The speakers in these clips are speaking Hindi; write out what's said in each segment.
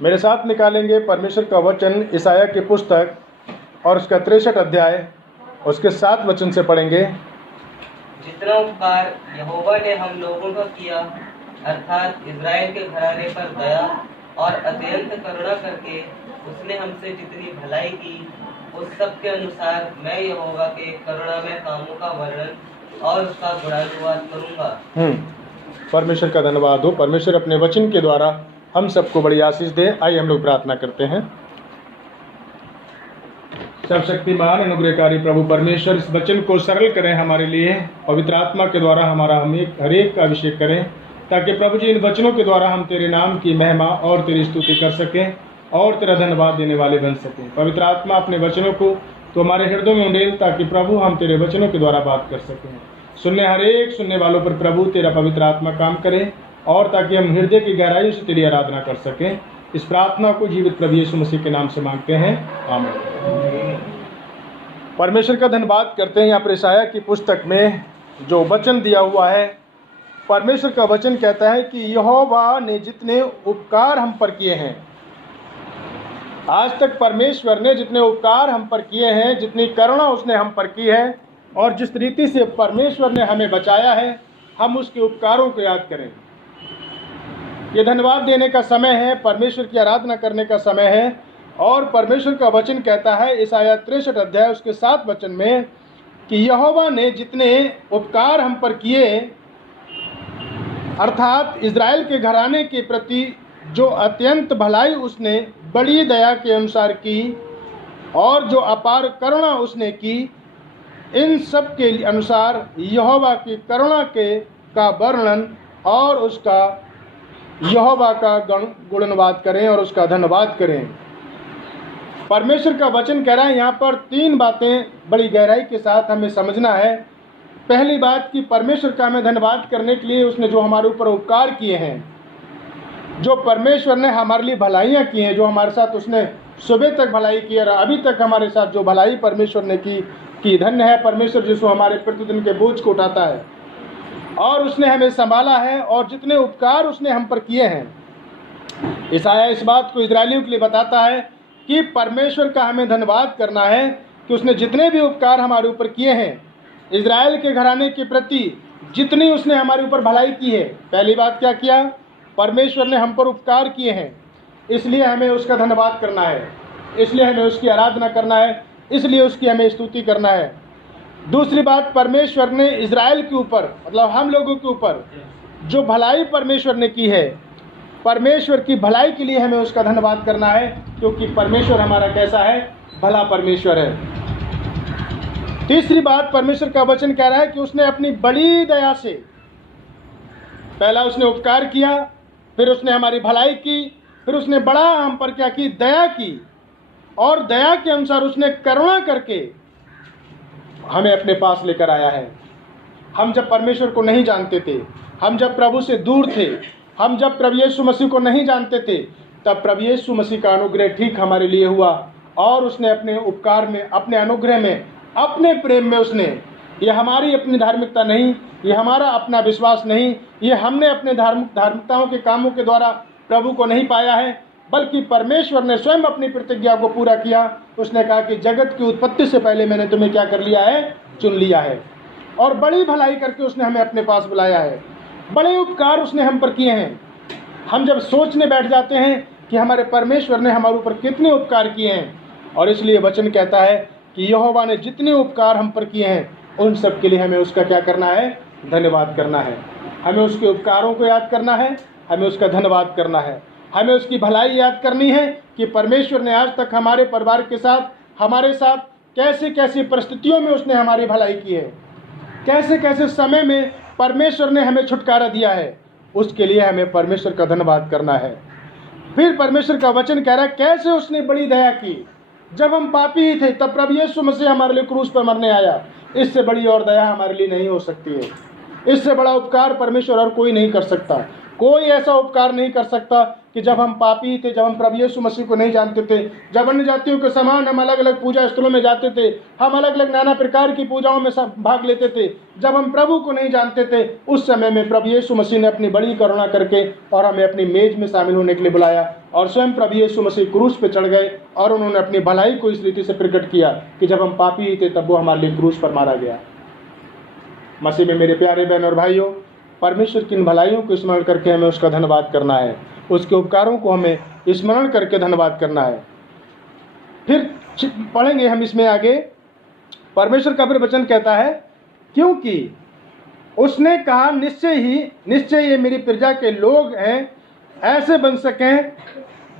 मेरे साथ निकालेंगे परमेश्वर का वचन ईसाया की पुस्तक और उसका 63 अध्याय उसके 7 वचन से पढ़ेंगे। जितना उपकार यहोवा ने हम लोगों का किया, अर्थात इज़राइल के घराने पर दया और अत्यंत करुणा करके उसने हमसे जितनी भलाई की, उस सब के अनुसार मैं यहोवा के करुणामय कामों का वर्णन और उसका गुणानुवाद करूंगा। परमेश्वर का धन्यवाद हो। परमेश्वर अपने वचन के द्वारा हम सबको बड़ी आशीष दे। आइए हम लोग प्रार्थना करते हैं। सर्वशक्तिमान अनुग्रहकारी प्रभु परमेश्वर, इस वचन को सरल करें हमारे लिए। पवित्र आत्मा के द्वारा हमारा हर एक का अभिषेक करें, ताकि प्रभु जी इन वचनों के द्वारा हम तेरे नाम की महिमा और तेरी स्तुति कर सकें और तेरा धन्यवाद देने वाले बन सकें। पवित्र आत्मा अपने वचनों को तो हमारे हृदय में उंडेल, ताकि प्रभु हम तेरे वचनों के द्वारा बात कर सकें। हर एक सुनने वालों पर प्रभु तेरा पवित्र आत्मा काम करे, और ताकि हम हृदय की गहराइयों से तेरी आराधना कर सकें। इस प्रार्थना को जीवित प्रभु यीशु मसीह के नाम से मांगते हैं, आमीन। परमेश्वर का धन्यवाद करते हैं। यहाँ पर ईसाया की पुस्तक में जो वचन दिया हुआ है, परमेश्वर का वचन कहता है कि यहोवा ने जितने उपकार हम पर किए हैं, आज तक परमेश्वर ने जितने उपकार हम पर किए हैं, जितनी करुणा उसने हम पर की है, और जिस रीति से परमेश्वर ने हमें बचाया है, हम उसके उपकारों को याद करें। ये धन्यवाद देने का समय है, परमेश्वर की आराधना करने का समय है। और परमेश्वर का वचन कहता है ईसाया 63 अध्याय उसके 7 वचन में कि यहोवा ने जितने उपकार हम पर किए, अर्थात इज़राइल के घराने के प्रति जो अत्यंत भलाई उसने बड़ी दया के अनुसार की, और जो अपार करुणा उसने की, इन सब के अनुसार यहोवा की करुणा का वर्णन और उसका यहोवा का गुणवाद करें और उसका धन्यवाद करें। परमेश्वर का वचन कह रहा है, यहाँ पर 3 बातें बड़ी गहराई के साथ हमें समझना है। पहली बात कि परमेश्वर का हमें धन्यवाद करने के लिए उसने जो हमारे ऊपर उपकार किए हैं, जो परमेश्वर ने हमारे लिए भलाइयाँ की हैं, जो हमारे साथ उसने सुबह तक भलाई की और अभी तक हमारे साथ जो भलाई परमेश्वर ने की धन्य है परमेश्वर, जिसको हमारे प्रतिदिन के बोझ को उठाता है और उसने हमें संभाला है, और जितने उपकार उसने हम पर किए हैं। ईसाया इस बात को इजरायलियों के लिए बताता है कि परमेश्वर का हमें धन्यवाद करना है कि उसने जितने भी उपकार हमारे ऊपर किए हैं, इजराइल के घराने के प्रति जितनी उसने हमारे ऊपर भलाई की है। पहली बात क्या किया? परमेश्वर ने हम पर उपकार किए हैं, इसलिए हमें उसका धन्यवाद करना है, इसलिए हमें उसकी आराधना करना है, इसलिए उसकी हमें स्तुति करना है। दूसरी बात, परमेश्वर ने इजराइल के ऊपर, मतलब हम लोगों के ऊपर जो भलाई परमेश्वर ने की है, परमेश्वर की भलाई के लिए हमें उसका धन्यवाद करना है, क्योंकि परमेश्वर हमारा कैसा है? भला परमेश्वर है। तीसरी बात, परमेश्वर का वचन कह रहा है कि उसने अपनी बड़ी दया से, पहला उसने उपकार किया, फिर उसने हमारी भलाई की, फिर उसने बड़ा हम पर क्या की? दया की, और दया के अनुसार उसने करुणा करके हमें अपने पास लेकर आया है। हम जब परमेश्वर को नहीं जानते थे, हम जब प्रभु से दूर थे, हम जब प्रभु यीशु मसीह को नहीं जानते थे, तब प्रभु यीशु मसीह का अनुग्रह ठीक हमारे लिए हुआ, और उसने अपने उपकार में, अपने अनुग्रह में, अपने प्रेम में उसने, ये हमारी अपनी धार्मिकता नहीं, ये हमारा अपना विश्वास नहीं, ये हमने अपने धार्मिकताओं के कामों के द्वारा प्रभु को नहीं पाया है, बल्कि परमेश्वर ने स्वयं अपनी प्रतिज्ञा को पूरा किया। उसने कहा कि जगत की उत्पत्ति से पहले मैंने तुम्हें क्या कर लिया है? चुन लिया है, और बड़ी भलाई करके उसने हमें अपने पास बुलाया है। बड़े उपकार उसने हम पर किए हैं। हम जब सोचने बैठ जाते हैं कि हमारे परमेश्वर ने हमारे ऊपर कितने उपकार किए हैं, और इसलिए वचन कहता है कि यहोवा ने जितने उपकार हम पर किए हैं, उन सब के लिए हमें उसका क्या करना है? धन्यवाद करना है। हमें उसके उपकारों को याद करना है, हमें उसका धन्यवाद करना है, हमें उसकी भलाई याद करनी है कि परमेश्वर ने आज तक हमारे परिवार के साथ, हमारे साथ कैसे कैसी परिस्थितियों में उसने हमारी भलाई की है, कैसे कैसे समय में परमेश्वर ने हमें छुटकारा दिया है। उसके लिए हमें परमेश्वर का धन्यवाद करना है। फिर परमेश्वर का वचन कह रहा है कैसे उसने बड़ी दया की। जब हम पापी ही थे, तब प्रभु यीशु मसीह हमारे लिए क्रूस पर मरने आया। इससे बड़ी और दया हमारे लिए नहीं हो सकती है। इससे बड़ा उपकार परमेश्वर और कोई नहीं कर सकता। कोई ऐसा उपकार नहीं कर सकता कि जब हम पापी थे, जब हम प्रभु यीशु मसीह को नहीं जानते थे, जब अन्य जातियों के समान हम अलग अलग पूजा स्थलों में जाते थे, हम अलग अलग नाना प्रकार की पूजाओं में सब भाग लेते थे, जब हम प्रभु को नहीं जानते थे, उस समय में प्रभु यीशु मसीह ने अपनी बड़ी करुणा करके और हमें अपनी मेज में शामिल होने के लिए बुलाया। और स्वयं प्रभु यीशु मसीह क्रूस पे चढ़ गए और उन्होंने अपनी भलाई को इस रीति से प्रकट किया कि जब हम पापी ही थे तब वो हमारे लिए क्रूस पर मारा गया। मसीह में मेरे प्यारे बहन और भाइयों, परमेश्वर की इन भलाइयों को स्मरण करके हमें उसका धन्यवाद करना है, उसके उपकारों को हमें स्मरण करके धन्यवाद करना है। फिर पढ़ेंगे हम इसमें आगे, परमेश्वर का फिर वचन कहता है, क्योंकि उसने कहा निश्चय ये मेरी प्रजा के लोग हैं, ऐसे बन सकें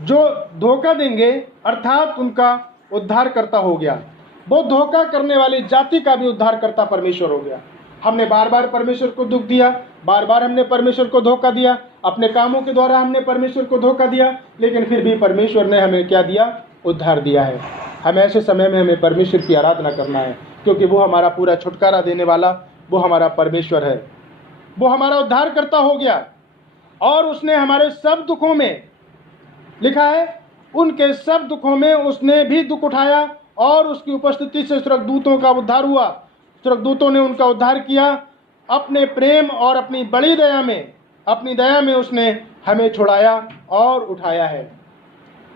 जो धोखा देंगे, अर्थात उनका उद्धारकर्ता हो गया। वो धोखा करने वाली जाति का भी उद्धारकर्ता परमेश्वर हो गया। हमने बार बार परमेश्वर को दुख दिया, बार बार हमने परमेश्वर को धोखा दिया, अपने कामों के द्वारा हमने परमेश्वर को धोखा दिया, लेकिन फिर भी परमेश्वर ने हमें क्या दिया? उद्धार दिया है। हमें ऐसे समय में हमें परमेश्वर की आराधना करना है, क्योंकि वो हमारा पूरा छुटकारा देने वाला, वो हमारा परमेश्वर है, वो हमारा उद्धारकर्ता हो गया। और उसने हमारे सब दुखों में, लिखा है, उनके सब दुखों में उसने भी दुख उठाया और उसकी उपस्थिति से स्वर्गदूतों का उद्धार हुआ। स्वर्गदूतों ने उनका उद्धार किया। अपने प्रेम और अपनी बड़ी दया में, अपनी दया में उसने हमें छुड़ाया और उठाया है।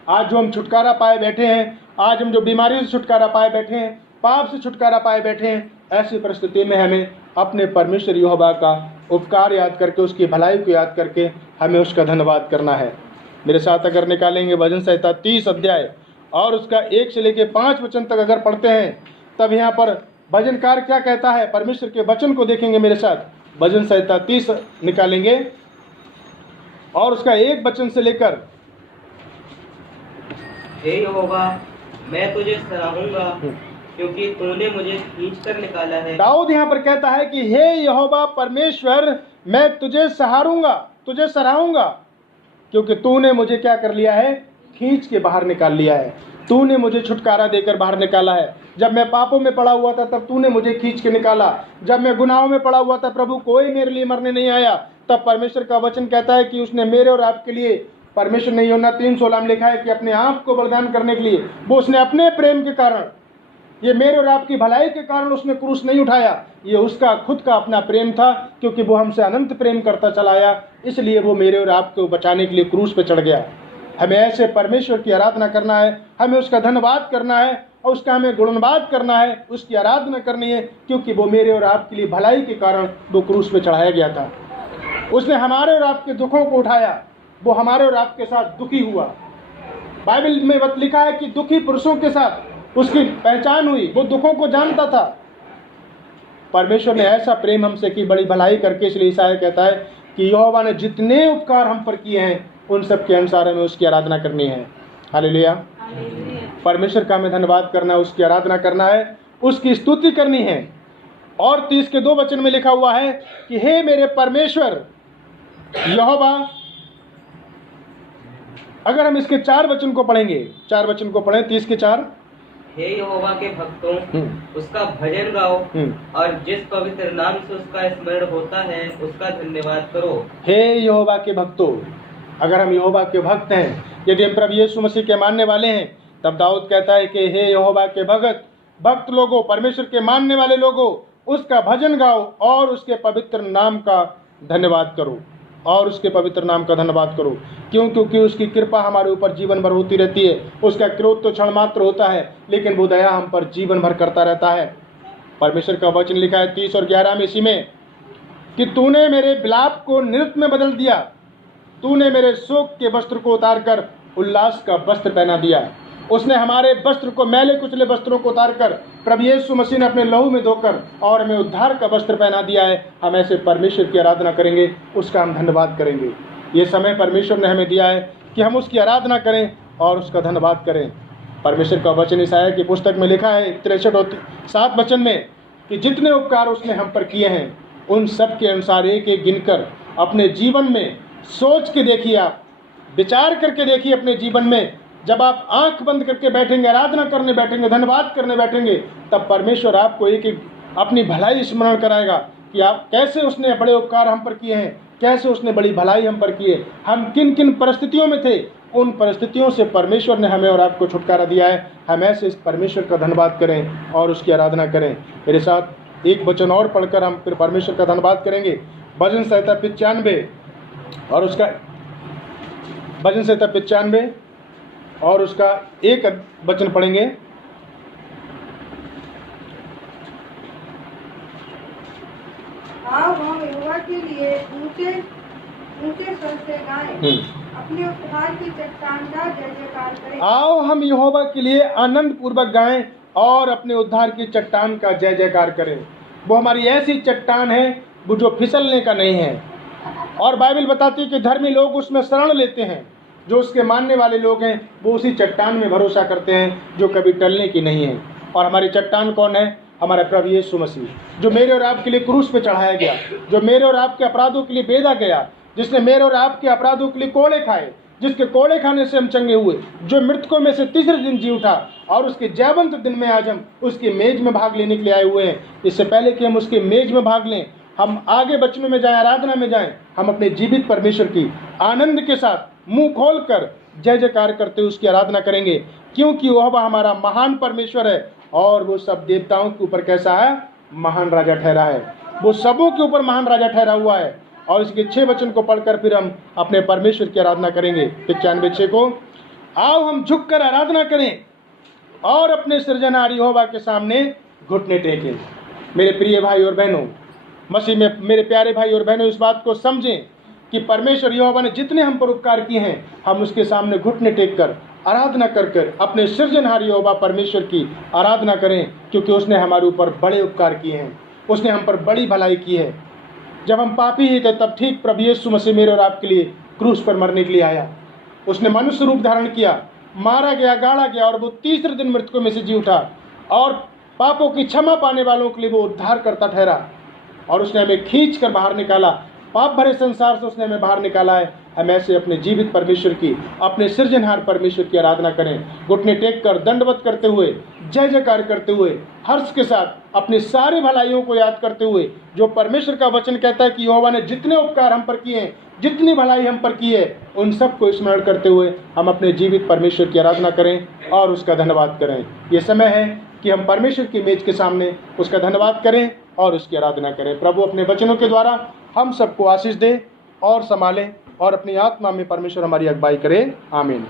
आज जो हम छुटकारा पाए बैठे हैं, आज हम जो बीमारी से छुटकारा पाए बैठे हैं, पाप से छुटकारा पाए बैठे हैं, ऐसी परिस्थिति में हमें अपने परमेश्वर यहोवा का उपकार याद करके, उसकी भलाई को याद करके हमें उसका धन्यवाद करना है। मेरे साथ अगर निकालेंगे भजन संहिता 30 अध्याय और उसका 1 से लेकर 5 वचन तक अगर पढ़ते हैं, तब यहाँ पर भजनकार क्या कहता है, परमेश्वर के वचन को देखेंगे मेरे साथ। भजन संहिता 30 निकालेंगे और उसका 1 वचन से लेकर, हे यहोवा, मैं तुझे सराहूंगा क्योंकि तूने मुझे खींचकर निकाला है। दाऊद यहाँ पर कहता है कि हे यहोवा परमेश्वर, मैं तुझे सहारूंगा, तुझे सराहूंगा, क्योंकि तूने मुझे क्या कर लिया है? खींच के बाहर निकाल लिया है। तूने मुझे छुटकारा देकर बाहर निकाला है। जब मैं पापों में पड़ा हुआ था तब तूने मुझे खींच के निकाला। जब मैं गुनाहों में पड़ा हुआ था, प्रभु कोई मेरे लिए मरने नहीं आया, तब परमेश्वर का वचन कहता है कि उसने मेरे और आपके लिए, परमेश्वर ने यूहन्ना 3:16 में लिखा है कि अपने आप को बलिदान करने के लिए, वो उसने अपने प्रेम के कारण, ये मेरे और आपकी भलाई के कारण उसने क्रूस नहीं उठाया, ये उसका खुद का अपना प्रेम था, क्योंकि वो हमसे अनंत प्रेम करता चला आया, इसलिए वो मेरे और आपको बचाने के लिए क्रूस पे चढ़ गया। हमें ऐसे परमेश्वर की आराधना करना है, हमें उसका धन्यवाद करना है और उसका हमें गुणवाद करना है, उसकी आराधना करनी है, क्योंकि वो मेरे और आपके लिए भलाई के कारण वो क्रूस पे चढ़ाया गया था। उसने हमारे और आपके दुखों को उठाया, वो हमारे और आपके साथ दुखी हुआ। बाइबल में लिखा है कि दुखी पुरुषों के साथ उसकी पहचान हुई, वो दुखों को जानता था। परमेश्वर ने ऐसा प्रेम हमसे की, बड़ी भलाई करके, इसलिए ईसाया कहता है कि यहोवा ने जितने उपकार हम पर किए हैं उन सब के अनुसार हमें उसकी आराधना करनी है। हालेलुया। परमेश्वर का हमें धन्यवाद करना है, उसकी आराधना करना है, उसकी स्तुति करनी है। और 30 के 2 वचन में लिखा हुआ है कि हे मेरे परमेश्वर यहोवा, अगर हम इसके 4 वचन को पढ़ेंगे, 4 वचन को पढ़ें, 30 के 4। हे यहोवा के भक्तों, उसका भजन गाओ और जिस पवित्र नाम से उसका स्मरण होता है उसका धन्यवाद करो। हे यहोवा के भक्तों, अगर हम यहोवा के भक्त हैं, यदि हम प्रभु यीशु मसीह के मानने वाले हैं, तब दाऊद कहता है कि हे यहोवा के भक्त लोगों, परमेश्वर के मानने वाले लोगों, उसका भजन गाओ और उसके पवित्र नाम का धन्यवाद करो, और उसके पवित्र नाम का धन्यवाद करो। क्यों? क्योंकि उसकी कृपा हमारे ऊपर जीवन भर होती रहती है। उसका क्रोध तो क्षण मात्र होता है, लेकिन वो दया हम पर जीवन भर करता रहता है। परमेश्वर का वचन लिखा है 30 और 11 में इसी में कि तूने मेरे विलाप को नृत्य में बदल दिया, तूने मेरे शोक के वस्त्र को उतार कर उल्लास का वस्त्र पहना दिया। उसने हमारे वस्त्र को, मैले कुचले वस्त्रों को उतार कर प्रभु यीशु मसीह ने अपने लहू में धोकर और हमें उद्धार का वस्त्र पहना दिया है। हम ऐसे परमेश्वर की आराधना करेंगे, उसका हम धन्यवाद करेंगे। ये समय परमेश्वर ने हमें दिया है कि हम उसकी आराधना करें और उसका धन्यवाद करें। परमेश्वर का वचन ईसाया की पुस्तक में लिखा है 63 और 7 वचन में कि जितने उपकार उसने हम पर किए हैं उन सब के अनुसार एक एक गिनकर अपने जीवन में सोच के देखिए, आप विचार करके देखिए अपने जीवन में। जब आप आंख बंद करके बैठेंगे, आराधना करने बैठेंगे, धन्यवाद करने बैठेंगे, तब परमेश्वर आपको एक एक अपनी भलाई स्मरण कराएगा कि आप कैसे उसने बड़े उपकार हम पर किए हैं, कैसे उसने बड़ी भलाई हम पर की है, हम किन किन परिस्थितियों में थे, उन परिस्थितियों से परमेश्वर ने हमें और आपको छुटकारा दिया है। हम ऐसे इस परमेश्वर का धन्यवाद करें और उसकी आराधना करें। मेरे साथ एक वचन और पढ़कर हम फिर परमेश्वर का धन्यवाद करेंगे। भजन संहिता 95 और उसका भजन संहिता 95 और उसका एक वचन पढ़ेंगे। आओ हम यहोवा के लिए ऊंचे ऊंचे स्वर से गाएं, अपने उद्धार की चट्टान का जय जयकार करें। आओ हम यहोवा के लिए आनंद पूर्वक गाएं और अपने उद्धार की चट्टान का जय जयकार करें। वो हमारी ऐसी चट्टान है वो जो फिसलने का नहीं है, और बाइबल बताती है कि धर्मी लोग उसमें शरण लेते हैं। जो उसके मानने वाले लोग हैं वो उसी चट्टान में भरोसा करते हैं जो कभी टलने की नहीं है। और हमारी चट्टान कौन है? हमारा प्रभु यीशु मसीह, जो मेरे और आपके लिए क्रूस पे चढ़ाया गया, जो मेरे और आपके अपराधों के लिए बेधा गया, जिसने मेरे और आपके अपराधों के लिए कोड़े खाए, जिसके कोड़े खाने से हम चंगे हुए, जो मृतकों में से तीसरे दिन जी उठा, और उसके जयवंत दिन में आज हम उसकी मेज में भाग लेने के लिए आए हुए हैं। इससे पहले कि हम उसकी मेज में भाग लें, हम आगे वचनों में जाएं, आराधना में जाएं, हम अपने जीवित परमेश्वर की आनंद के साथ मुंह खोल कर जय जयकार करते हुए उसकी आराधना करेंगे, क्योंकि वह हमारा महान परमेश्वर है और वो सब देवताओं के ऊपर कैसा है? महान राजा ठहरा है। वो सबों के ऊपर महान राजा ठहरा हुआ है। और इसके 6 वचन को पढ़कर फिर हम अपने परमेश्वर की आराधना करेंगे। 95 को, आओ हम झुककर आराधना करें और अपने सृजनहार यहोवा के सामने घुटने टेकें। मेरे प्रिय भाई और बहनों, मसीह में मेरे प्यारे भाई और बहनों, इस बात को समझें कि परमेश्वर यहोवा ने जितने हम पर उपकार किए हैं, हम उसके सामने घुटने टेक कर आराधना कर कर अपने सृजनहार यहोवा परमेश्वर की आराधना करें, क्योंकि उसने हमारे ऊपर बड़े उपकार किए हैं, उसने हम पर बड़ी भलाई की है। जब हम पापी ही थे तब ठीक प्रभु यीशु मसीह मेरे और आपके लिए क्रूस पर मरने के लिए आया। उसने मनुष्य रूप धारण किया, मारा गया, गाड़ा गया, और वो तीसरे दिन मृतकों में से जी उठा, और पापों की क्षमा पाने वालों के लिए वो उद्धार करता ठहरा, और उसने हमें खींच कर बाहर निकाला। पाप भरे संसार से उसने हमें बाहर निकाला है। हम ऐसे अपने जीवित परमेश्वर की, अपने सृजनहार परमेश्वर की आराधना करें, घुटने टेक कर, दंडवत करते हुए, जय जयकार करते हुए, हर्ष के साथ अपनी सारी भलाइयों को याद करते हुए, जो परमेश्वर का वचन कहता है कि यहोवा ने जितने उपकार हम पर किए हैं, जितनी भलाई हम पर की है, उन सबको स्मरण करते हुए हम अपने जीवित परमेश्वर की आराधना करें और उसका धन्यवाद करें। ये समय है कि हम परमेश्वर की मेज के सामने उसका धन्यवाद करें और उसकी आराधना करें। प्रभु अपने वचनों के द्वारा हम सबको आशीष दे और संभालें, और अपनी आत्मा में परमेश्वर हमारी अगुवाई करे। आमीन।